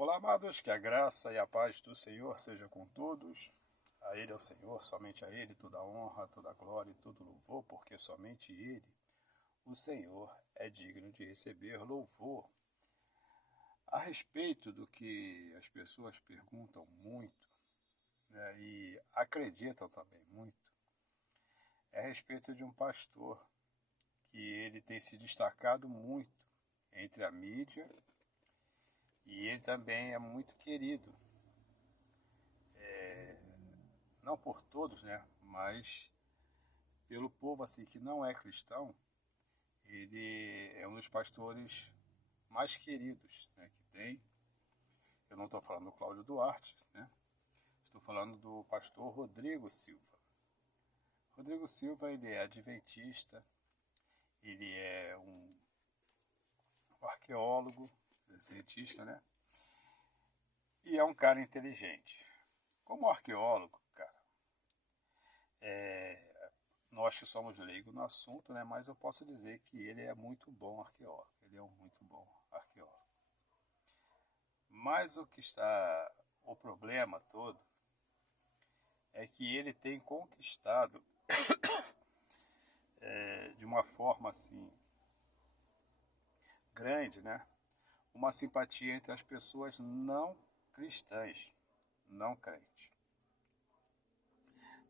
Olá, amados, que a graça e a paz do Senhor seja com todos. A Ele é o Senhor, somente a Ele toda a honra, toda a glória e todo louvor, porque somente Ele, o Senhor, é digno de receber louvor. A respeito do que as pessoas perguntam muito, né, e acreditam também muito, é a respeito de um pastor que ele tem se destacado muito entre a mídia e ele também é muito querido. Não por todos, né, mas pelo povo assim que não é cristão. Ele é um dos pastores mais queridos, né, que tem. Eu não estou falando do Cláudio Duarte, né? Estou falando do pastor Rodrigo Silva. Rodrigo Silva, ele é adventista, ele é um arqueólogo, cientista, né? E é um cara inteligente. Como arqueólogo, cara, nós que somos leigos no assunto, né? Mas eu posso dizer que ele é muito bom arqueólogo. Ele é um muito bom arqueólogo. Mas o problema todo é que ele tem conquistado de uma forma assim grande, né, uma simpatia entre as pessoas não cristãs, não crentes.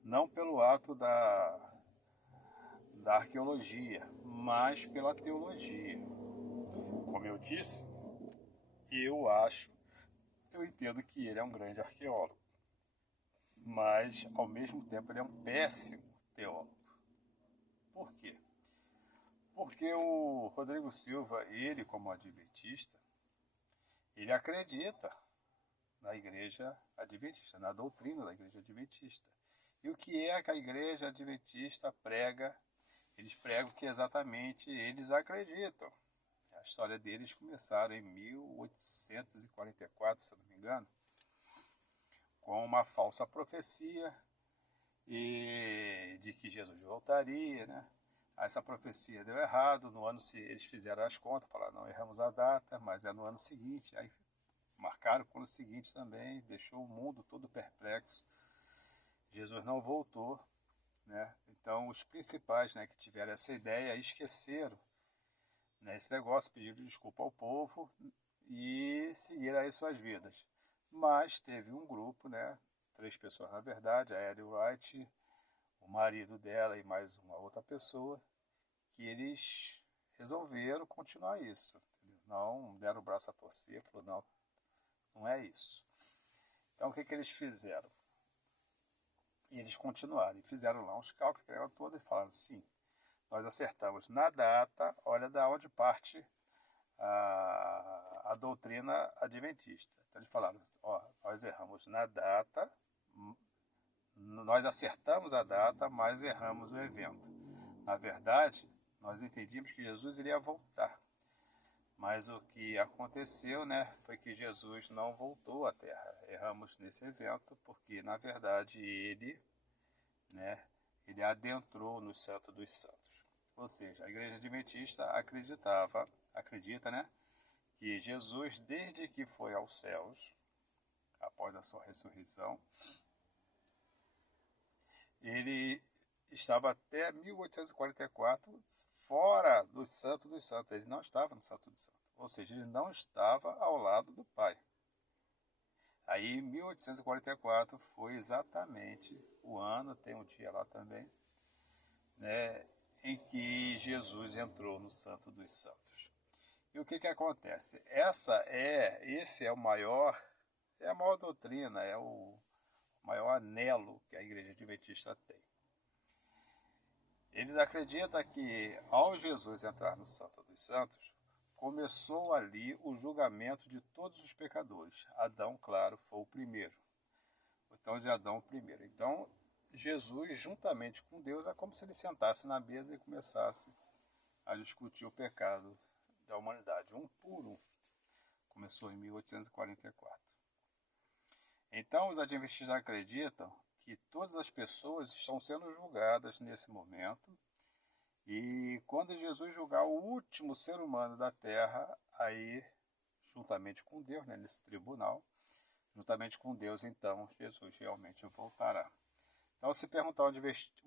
Não pelo ato da arqueologia, mas pela teologia. Como eu disse, eu entendo que ele é um grande arqueólogo, mas ao mesmo tempo ele é um péssimo teólogo. Por quê? Porque o Rodrigo Silva, ele como adventista, ele acredita na igreja adventista, na doutrina da igreja adventista. E o que é que a igreja adventista prega? Eles pregam que exatamente eles acreditam. A história deles começaram em 1844, se não me engano, com uma falsa profecia de que Jesus voltaria, né? Essa profecia deu errado, no ano eles fizeram as contas, falaram, não erramos a data, mas é no ano seguinte. Aí marcaram para o ano seguinte também, deixou o mundo todo perplexo. Jesus não voltou, né? Então os principais, né, que tiveram essa ideia esqueceram, né, esse negócio, pediram desculpa ao povo e seguiram aí suas vidas. Mas teve um grupo, né, 3 pessoas na verdade, a Ellen White, o marido dela e mais uma outra pessoa, que eles resolveram continuar isso. Entendeu? Não deram o braço a torcer, falou, não, não é isso. Então o que eles fizeram? E eles continuaram, e fizeram lá uns cálculos, todos, e falaram, sim, nós acertamos na data, olha da onde parte a doutrina adventista. Então eles falaram, ó, nós erramos na data, nós acertamos a data, mas erramos o evento. Na verdade, nós entendíamos que Jesus iria voltar. Mas o que aconteceu, né, foi que Jesus não voltou à Terra. Erramos nesse evento porque, na verdade, né, ele adentrou no Santo dos Santos. Ou seja, a Igreja Adventista acredita, né, que Jesus, desde que foi aos céus, após a sua ressurreição, ele estava até 1844 fora do Santo dos Santos. Ele não estava no Santo dos Santos. Ou seja, ele não estava ao lado do Pai. Aí, 1844 foi exatamente o ano, tem um dia lá também, né, em que Jesus entrou no Santo dos Santos. E o que acontece? Esse é é a maior doutrina, é o maior anelo que a Igreja Adventista tem. Eles acreditam que ao Jesus entrar no Santo dos Santos, começou ali o julgamento de todos os pecadores. Adão, claro, foi o primeiro. Então, de Adão, o primeiro. Então, Jesus, juntamente com Deus, é como se ele sentasse na mesa e começasse a discutir o pecado da humanidade, um por um. Começou em 1844. Então, os adventistas acreditam que todas as pessoas estão sendo julgadas nesse momento, e quando Jesus julgar o último ser humano da terra, aí juntamente com Deus, né, nesse tribunal, juntamente com Deus, então Jesus realmente voltará. Então, se perguntar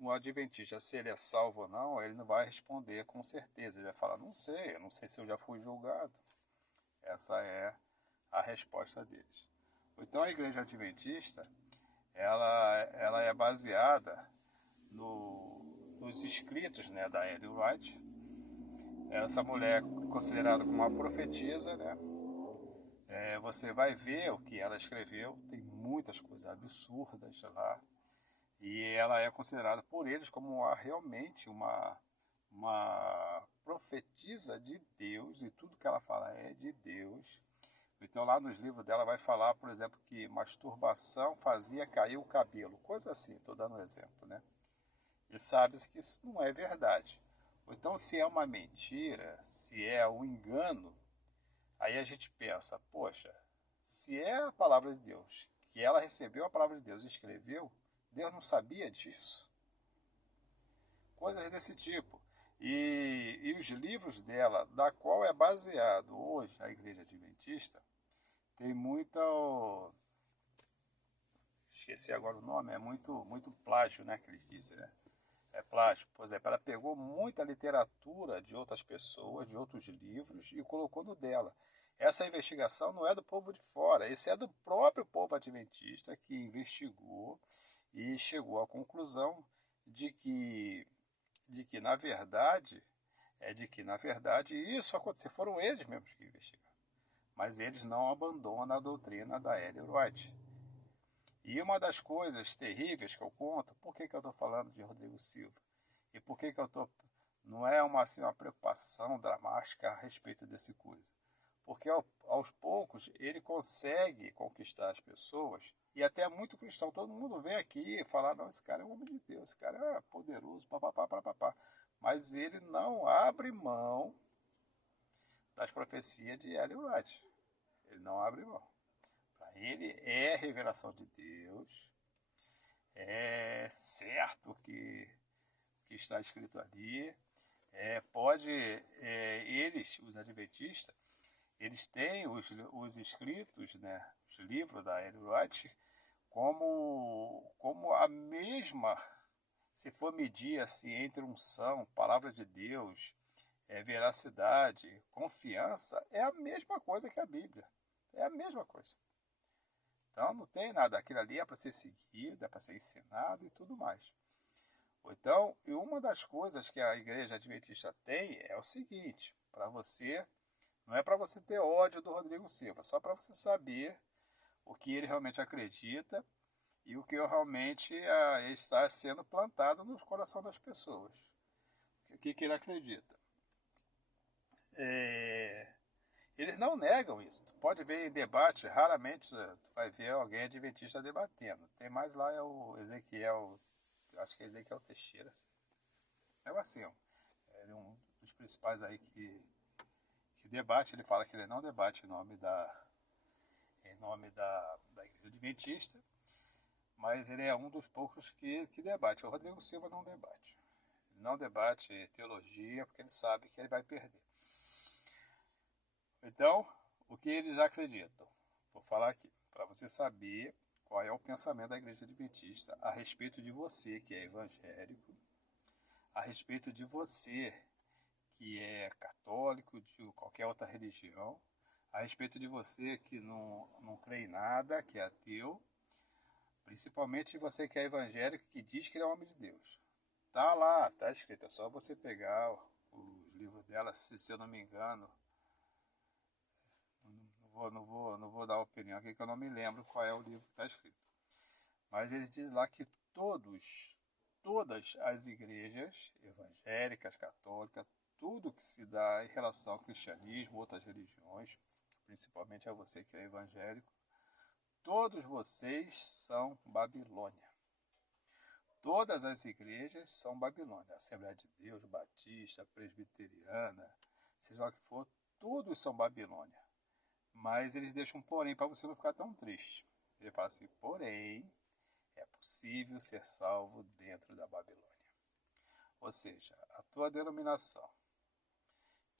um adventista se ele é salvo ou não, ele não vai responder com certeza. Ele vai falar, não sei, eu não sei se eu já fui julgado. Essa é a resposta deles. Então, a igreja adventista, ela é baseada nos escritos, né, da Ellen White. Essa mulher é considerada como uma profetisa, né? Você vai ver o que ela escreveu, tem muitas coisas absurdas lá. E ela é considerada por eles como realmente uma profetisa de Deus, e tudo que ela fala é de Deus. Então lá nos livros dela vai falar, por exemplo, que masturbação fazia cair o cabelo, coisa assim, estou dando um exemplo, né? E sabe-se que isso não é verdade. Então, se é uma mentira, se é um engano, aí a gente pensa, poxa, se é a palavra de Deus, que ela recebeu a palavra de Deus e escreveu, Deus não sabia disso? Coisas desse tipo. E os livros dela, da qual é baseado hoje a Igreja Adventista, tem muita... Esqueci agora o nome, é muito plágio, né, que eles dizem, né? É plágio. Por exemplo, ela pegou muita literatura de outras pessoas, de outros livros, e colocou no dela. Essa investigação não é do povo de fora, esse é do próprio povo adventista que investigou e chegou à conclusão de que na verdade isso aconteceu, foram eles mesmos que investigaram. Mas eles não abandonam a doutrina da Ellen White. E uma das coisas terríveis que eu conto, por que eu estou falando de Rodrigo Silva? E por que eu estou... Não é uma preocupação dramática a respeito desse coisa. Porque aos poucos ele consegue conquistar as pessoas, e até muito cristão, todo mundo vem aqui e fala, não, esse cara é um homem de Deus, esse cara é poderoso, papapá, papapá. Mas ele não abre mão das profecias de Ellen White. Ele não abre mão. Para ele é revelação de Deus, é certo que está escrito ali, eles, os adventistas, eles têm os escritos, né, os livros da Ellen White, como a mesma, se for medir assim, entre unção, palavra de Deus, veracidade, confiança, é a mesma coisa que a Bíblia. É a mesma coisa. Então não tem nada, aquilo ali é para ser seguido, é para ser ensinado e tudo mais. Então, e uma das coisas que a igreja adventista tem é o seguinte, para você, não é para você ter ódio do Rodrigo Silva, só para você saber o que ele realmente acredita e o que realmente está sendo plantado no coração das pessoas. O que ele acredita. Eles não negam isso. Tu pode ver em debate, raramente tu vai ver alguém adventista debatendo. Tem mais lá é o Ezequiel, acho que é Ezequiel Teixeira. É assim, ele é um dos principais aí que debate. Ele fala que ele não debate em nome da igreja adventista, mas ele é um dos poucos que debate. O Rodrigo Silva não debate. Ele não debate teologia porque ele sabe que ele vai perder. Então, o que eles acreditam? Vou falar aqui, para você saber qual é o pensamento da igreja adventista a respeito de você que é evangélico, a respeito de você que é católico, de qualquer outra religião, a respeito de você que não crê em nada, que é ateu, principalmente você que é evangélico, que diz que ele é homem de Deus. Tá lá, tá escrito, é só você pegar os livros dela, se eu não me engano. Não vou dar opinião aqui, que eu não me lembro qual é o livro que está escrito. Mas ele diz lá que todas as igrejas evangélicas, católicas, tudo que se dá em relação ao cristianismo, outras religiões, principalmente a você que é evangélico, todos vocês são Babilônia. Todas as igrejas são Babilônia. Assembleia de Deus, Batista, Presbiteriana, seja lá o que for, todos são Babilônia. Mas eles deixam um porém para você não ficar tão triste. Ele fala assim, porém, é possível ser salvo dentro da Babilônia. Ou seja, a tua denominação,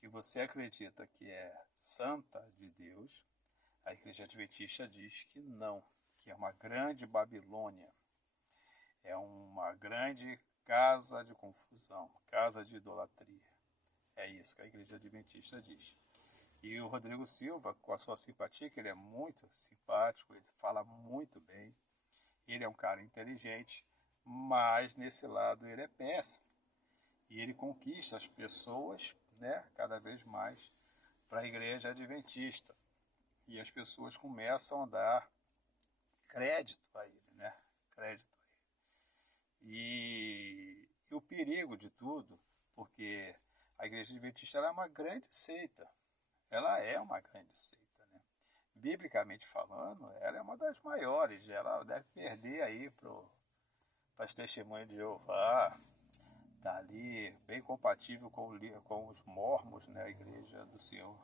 que você acredita que é santa de Deus, a Igreja Adventista diz que não, que é uma grande Babilônia, é uma grande casa de confusão, casa de idolatria. É isso que a Igreja Adventista diz. E o Rodrigo Silva, com a sua simpatia, que ele é muito simpático, ele fala muito bem, ele é um cara inteligente, mas nesse lado ele é péssimo. E ele conquista as pessoas, né, cada vez mais para a Igreja Adventista. E as pessoas começam a dar crédito a ele, né? Crédito a ele. E o perigo de tudo, porque a Igreja Adventista é uma grande seita. Ela é uma grande seita, né? Biblicamente falando, ela é uma das maiores. Ela deve perder aí para as testemunhas de Jeová. Está ali bem compatível com os mormons, né? A Igreja do Senhor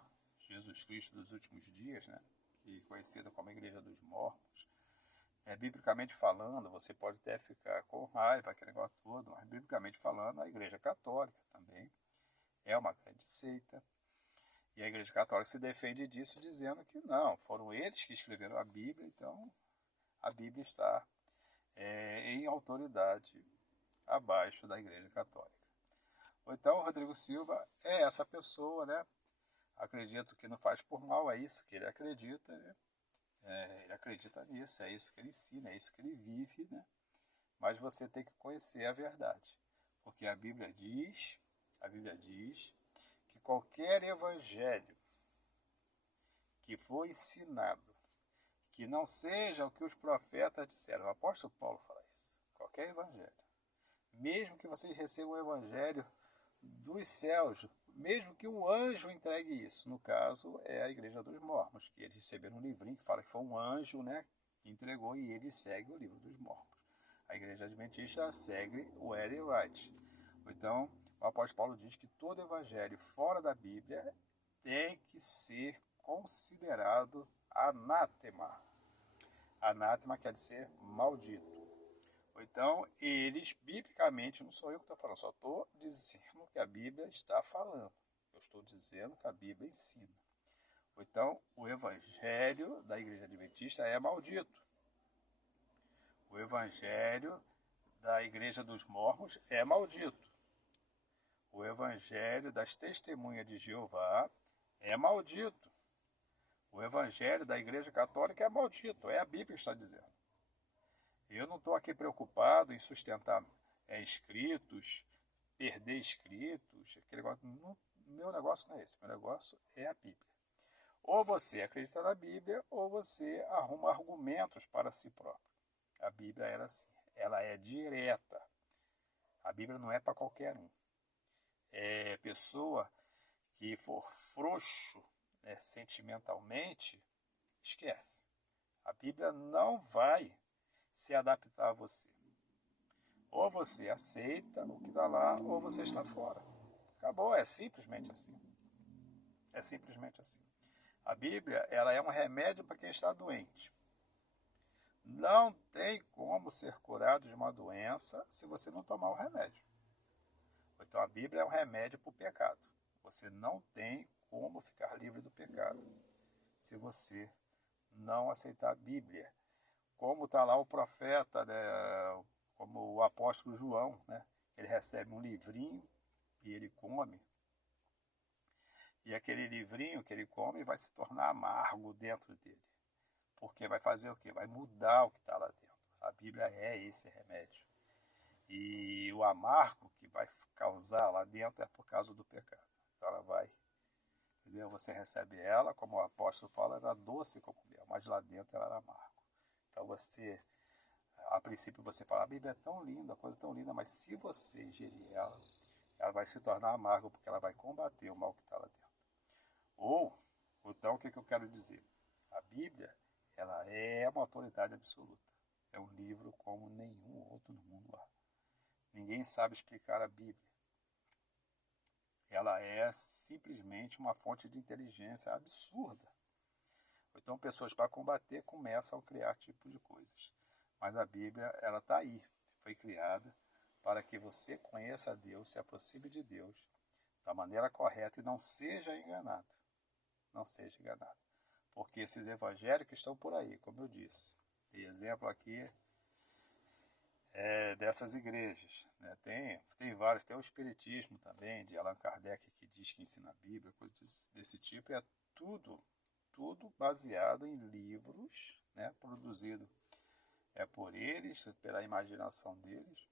Jesus Cristo dos últimos dias, né? Que é conhecida como a Igreja dos Mormons. Biblicamente falando, você pode até ficar com raiva, aquele negócio todo, mas biblicamente falando, a Igreja Católica também é uma grande seita. E a Igreja Católica se defende disso, dizendo que não, foram eles que escreveram a Bíblia, então a Bíblia está em autoridade abaixo da Igreja Católica. Ou então, o Rodrigo Silva é essa pessoa, né? Acredito que não faz por mal, é isso que ele acredita, né? Ele acredita nisso, é isso que ele ensina, é isso que ele vive, né? Mas você tem que conhecer a verdade, porque a Bíblia diz que qualquer evangelho que for ensinado, que não seja o que os profetas disseram, o apóstolo Paulo fala isso, qualquer evangelho, mesmo que vocês recebam o evangelho dos céus, mesmo que um anjo entregue isso, no caso é a Igreja dos Mormons, que eles receberam um livrinho que fala que foi um anjo, né, que entregou, e ele segue o livro dos Mormons. A Igreja Adventista segue o Ellen White. Então, o apóstolo Paulo diz que todo evangelho fora da Bíblia tem que ser considerado anátema. Anátema quer dizer maldito. Então, eles, biblicamente, não sou eu que estou falando, só estou dizendo que a Bíblia está falando. Eu estou dizendo que a Bíblia ensina. Então, o evangelho da Igreja Adventista é maldito. O evangelho da Igreja dos Mormons é maldito. O evangelho das Testemunhas de Jeová é maldito. O evangelho da Igreja Católica é maldito. É a Bíblia que está dizendo. Eu não estou aqui preocupado em sustentar escritos, perder escritos. Aquele negócio, meu negócio não é esse. Meu negócio é a Bíblia. Ou você acredita na Bíblia, ou você arruma argumentos para si próprio. A Bíblia é assim. Ela é direta. A Bíblia não é para qualquer um. Pessoa que for frouxo, né, sentimentalmente, esquece. A Bíblia não vai se adaptar a você. Ou você aceita o que está lá, ou você está fora. Acabou, é simplesmente assim. É simplesmente assim. A Bíblia, ela é um remédio para quem está doente. Não tem como ser curado de uma doença se você não tomar o remédio. Então a Bíblia é um remédio para o pecado. Você não tem como ficar livre do pecado se você não aceitar a Bíblia. Como está lá o profeta, né, como o apóstolo João, né, ele recebe um livrinho e ele come. E aquele livrinho que ele come vai se tornar amargo dentro dele. Porque vai fazer o quê? Vai mudar o que está lá dentro. A Bíblia é esse remédio. E o amargo que vai causar lá dentro é por causa do pecado. Então ela vai, entendeu? Você recebe ela, como o apóstolo fala, era doce como mel, mas lá dentro ela era amargo. Então você, a princípio você fala, a Bíblia é tão linda, a coisa é tão linda, mas se você ingerir ela, ela vai se tornar amarga, porque ela vai combater o mal que está lá dentro. Ou, então o que eu quero dizer? A Bíblia, ela é uma autoridade absoluta. É um livro como nenhum outro no mundo há. Ninguém sabe explicar a Bíblia. Ela é simplesmente uma fonte de inteligência absurda. Então pessoas para combater começam a criar tipos de coisas. Mas a Bíblia, ela está aí. Foi criada para que você conheça a Deus, se aproxime de Deus. da maneira correta e não seja enganado. Não seja enganado. Porque esses evangélicos estão por aí, como eu disse. Tem exemplo aqui dessas igrejas. Né? Tem vários, tem o Espiritismo também, de Allan Kardec, que diz que ensina a Bíblia, coisas desse tipo. É tudo baseado em livros, né? Produzido por eles, pela imaginação deles,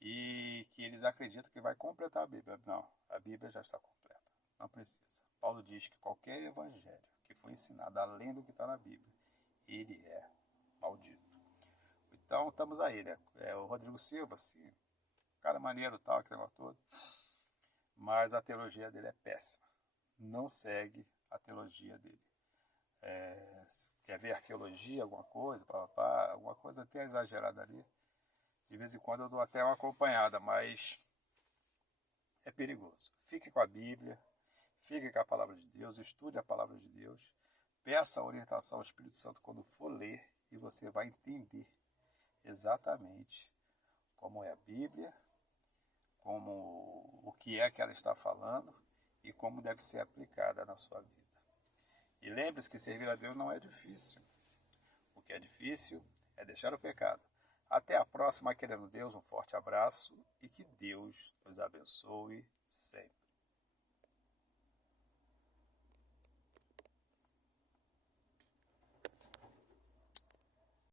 e que eles acreditam que vai completar a Bíblia. Não, a Bíblia já está completa, não precisa. Paulo diz que qualquer evangelho que foi ensinado além do que está na Bíblia, ele é maldito. Então estamos aí, né? O Rodrigo Silva, assim, cara maneiro tal, aquele negócio todo, mas a teologia dele é péssima. Não segue a teologia dele. Quer ver arqueologia, alguma coisa, alguma coisa até exagerada ali. De vez em quando eu dou até uma acompanhada, mas é perigoso. Fique com a Bíblia, fique com a palavra de Deus, estude a palavra de Deus, peça a orientação ao Espírito Santo quando for ler e você vai entender exatamente como é a Bíblia, como o que é que ela está falando e como deve ser aplicada na sua vida. E lembre-se que servir a Deus não é difícil. O que é difícil é deixar o pecado. Até a próxima, querendo Deus, um forte abraço e que Deus nos abençoe sempre.